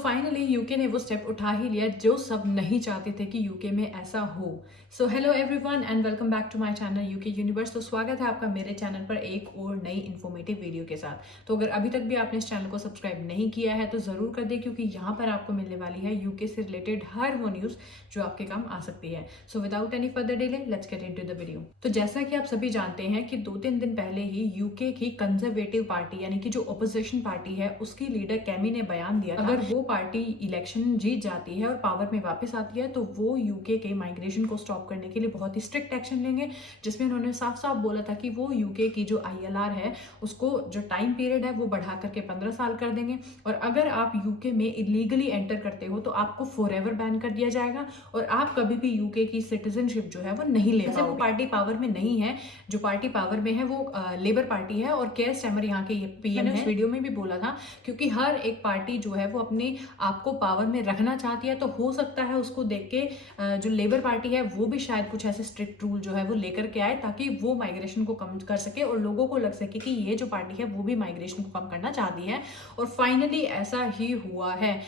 Finally UK ने वो step उठा ही लिया जो सब नहीं चाहते थे कि यूके में ऐसा हो। So hello everyone and welcome back to my channel UK universe. तो स्वागत है आपका मेरे चैनल पर एक और नई इन्फॉर्मेटिव वीडियो के साथ। तो अगर अभी तक भी आपने इस चैनल को सब्सक्राइब नहीं किया है तो ज़रूर कर दें, क्योंकि यहाँ पर आपको मिलने वाली है यूके से रिलेटेड हर वो न्यूज़ जो आपके काम आ सकती है। So without any further delay let's get into the video. तो जैसा कि आप सभी जानते हैं कि 2-3 दिन पहले ही यूके की कंजर्वेटिव पार्टी यानी कि जो अपोजिशन पार्टी है उसकी लीडर कैमी ने बयान दिया था, अगर वो पार्टी इलेक्शन जीत जाती है और पावर में वापस आती है तो वो यूके के माइग्रेशन को स्टॉप करने के लिए बहुत ही स्ट्रिक्ट एक्शन लेंगे, जिसमें उन्होंने साफ साफ बोला था कि वो यूके की जो आईएलआर है उसको जो टाइम पीरियड है वो बढ़ा करके 15 साल कर देंगे, और अगर आप यूके में इलीगली एंटर करते हो तो आपको फॉरएवर बैन कर दिया जाएगा और आप कभी भी यूके की सिटीजनशिप जो है वो नहीं ले पाओगे। वो पार्टी पावर में नहीं है, जो पार्टी पावर में है वो लेबर पार्टी है और केयर स्टारमर यहाँ के पीएम है। वीडियो में भी बोला था, क्योंकि हर एक पार्टी जो है वो अपने आपको पावर में रखना चाहती है, तो हो सकता है उसको देख के जो लेबर पार्टी है वो भी शायद कुछ ऐसे स्ट्रिक्ट रूल जो है वो लेकर के आए ताकि वो माइग्रेशन को कम कर सके और लोगों को लग सके कि ये जो पार्टी है वो भी माइग्रेशन को कम करना चाहती है। और फाइनली ऐसा ही हुआ है।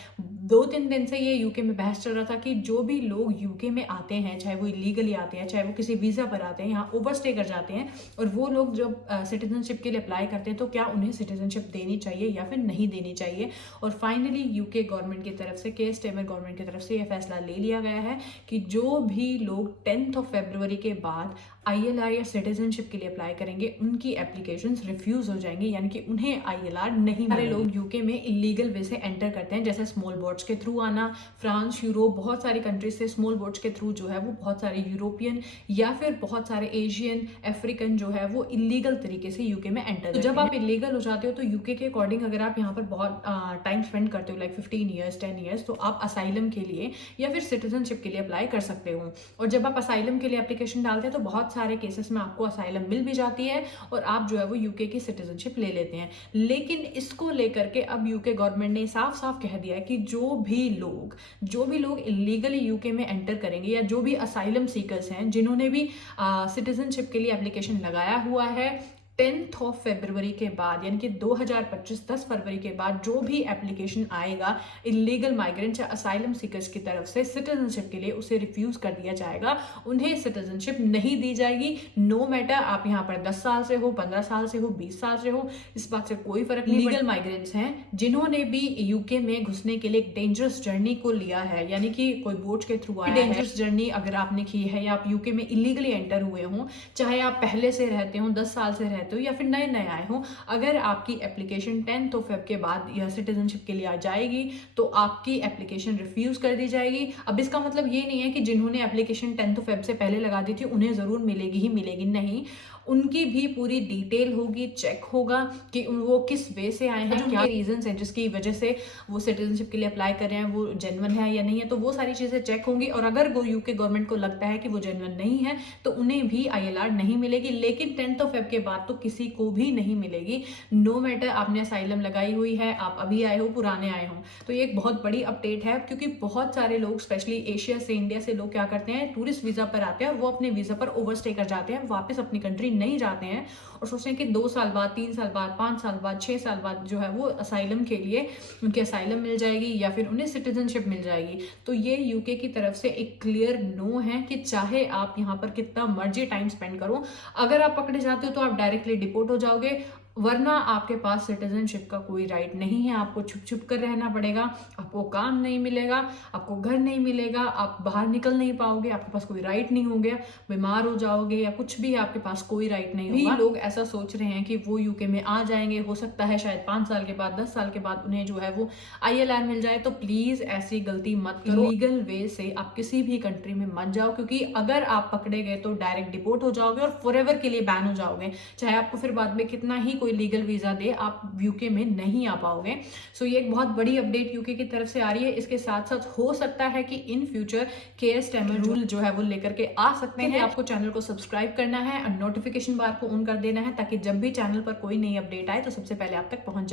2-3 दिन से ये यूके में बहस चल रहा था कि जो भी लोग यूके में आते हैं, चाहे वो इलीगली आते हैं चाहे वो किसी वीजा पर आते हैं, यहाँ ओवरस्टे कर जाते हैं, और वो लोग जब सिटीजनशिप के लिए अप्लाई करते हैं तो क्या उन्हें सिटीजनशिप देनी चाहिए या फिर नहीं देनी चाहिए। और फाइनली यूके गवर्नमेंट की तरफ से, केयर स्टारमर गवर्नमेंट की तरफ से यह फैसला ले लिया गया है कि जो भी लोग 10 फरवरी के बाद आईएलआर या सिटीजनशिप के लिए अप्लाई करेंगे उनकी एप्लीकेशंस रिफ्यूज हो जाएंगी, यानी कि उन्हें आईएलआर नहीं मिलेगी। लोग यूके में इलीगल वे से एंटर करते हैं, जैसे स्मॉल बोट्स के थ्रू आना, फ्रांस, यूरोप, बहुत सारी कंट्रीज से स्मॉल बोट्स के थ्रू जो है वो बहुत सारे यूरोपियन या फिर बहुत सारे एशियन, अफ्रीकन जो है वो इलीगल तरीके से यूके में एंटर। तो जब आप इलीगल हो जाते हो तो यूके के अकॉर्डिंग अगर आप यहाँ पर बहुत टाइम स्पेंड करते हो, लाइक 15 ईयर्स 10 ईयर्स, तो आप असाइलम के लिए या फिर सिटीजनशिप के लिए अप्लाई कर सकते हो। और जब आप असाइलम के लिए एप्लीकेशन डालते हैं तो बहुत सारे केसेस में आपको असाइलम मिल भी जाती है और आप जो है वो यूके की सिटीजनशिप ले लेते हैं। लेकिन इसको लेकर के अब यूके गवर्नमेंट ने साफ साफ कह दिया है कि जो भी लोग इलीगली यूके में एंटर करेंगे या जो भी असाइलम सीकर्स हैं जिन्होंने भी सिटीजनशिप के लिए एप्लीकेशन लगाया हुआ है 10 फरवरी के बाद, यानी कि 2025 10 फरवरी के बाद जो भी एप्लीकेशन आएगा इलीगल माइग्रेंट या असाइलम सीकर्स की तरफ से सिटीजनशिप के लिए, उसे रिफ्यूज कर दिया जाएगा, उन्हें सिटीजनशिप नहीं दी जाएगी। नो मैटर आप यहाँ पर 10 साल से हो, 15 साल से हो, 20 साल से हो, इस बात से कोई फर्क नहीं। लीगल माइग्रेंट्स हैं जिन्होंने भी यूके में घुसने के लिए एक डेंजरस जर्नी को लिया है, यानी कि कोई बोट के थ्रू आया है। डेंजरस जर्नी अगर आपने की है या आप यूके में इलीगली एंटर हुए हो, चाहे आप पहले से रहते हो, 10 साल से रहते हो या फिर नए नए आए हो, अगर आपकी एप्लीकेशन 10 फरवरी के बाद यह सिटीजनशिप के लिए आ जाएगी तो आपकी एप्लीकेशन रिफ्यूज कर दी जाएगी। अब इसका मतलब ये नहीं है कि जिन्होंने एप्लीकेशन 10 फरवरी से पहले लगा दी थी उन्हें जरूर मिलेगी ही मिलेगी, नहीं, उनकी भी पूरी डिटेल होगी, चेक होगा कि वो किस वे से आए हैं, क्या रीजंस हैं जिसकी वजह से वो सिटीजनशिप के लिए अप्लाई कर रहे हैं, वो जेन्युइन है या नहीं है, तो वो सारी चीजें चेक होंगी। और अगर वो यूके गवर्नमेंट को लगता है कि वो जेन्युइन नहीं है तो उन्हें भी आईएलआर नहीं मिलेगी। लेकिन 10 फरवरी के बाद तो किसी को भी नहीं मिलेगी, नो मैटर आपने असाइलम लगाई हुई है, आप अभी आए हो, पुराने आए हो। तो ये एक बहुत बड़ी अपडेट है, क्योंकि बहुत सारे लोग स्पेशली एशिया से, इंडिया से लोग क्या करते हैं, टूरिस्ट वीजा पर आते हैं और वो अपने वीजा पर ओवरस्टे कर जाते हैं, वापस अपनी कंट्री नहीं जाते हैं और सोचते हैं कि 2 साल बाद, 3 साल बाद, 5 साल बाद, 6 साल बाद जो है वो असाइलम के लिए उनके असाइलम मिल जाएगी या फिर उन्हें सिटीजनशिप मिल जाएगी। तो ये यूके की तरफ से एक क्लियर नो है कि चाहे आप यहाँ पर कितना मर्जी टाइम स्पेंड करो, अगर आप पकड़े जाते हो तो आप डायरेक्टली डिपोर्ट हो जाओगे, वरना आपके पास सिटीजनशिप का कोई राइट नहीं है। आपको छुप छुप कर रहना पड़ेगा, आपको काम नहीं मिलेगा, आपको घर नहीं मिलेगा, आप बाहर निकल नहीं पाओगे, आपके पास कोई राइट नहीं होंगे, बीमार हो जाओगे या कुछ भी, आपके पास कोई राइट नहीं होगा। लोग ऐसा सोच रहे हैं कि वो यूके में आ जाएंगे, हो सकता है शायद 5 साल के बाद, 10 साल के बाद उन्हें जो है वो आईएलआर मिल जाए। तो प्लीज ऐसी गलती मत करो, लीगल वे से आप किसी भी कंट्री में मत जाओ, क्योंकि अगर आप पकड़े गए तो डायरेक्ट डिपोर्ट हो जाओगे और फॉरएवर के लिए बैन हो जाओगे। चाहे आपको फिर बाद में कितना ही कोई लीगल वीजा दे, आप यूके में नहीं आ पाओगे। सो ये एक बहुत बड़ी अपडेट यूके की तरफ से आ रही है। इसके साथ साथ हो सकता है कि in future care Starmer rule जो है वो लेकर के आ सकते हैं। आपको चैनल को सब्सक्राइब करना है और नोटिफिकेशन बार को ऑन कर देना है ताकि जब भी चैनल पर कोई नई अपडेट आए तो सबसे पहले आप तक पहुंच जाए।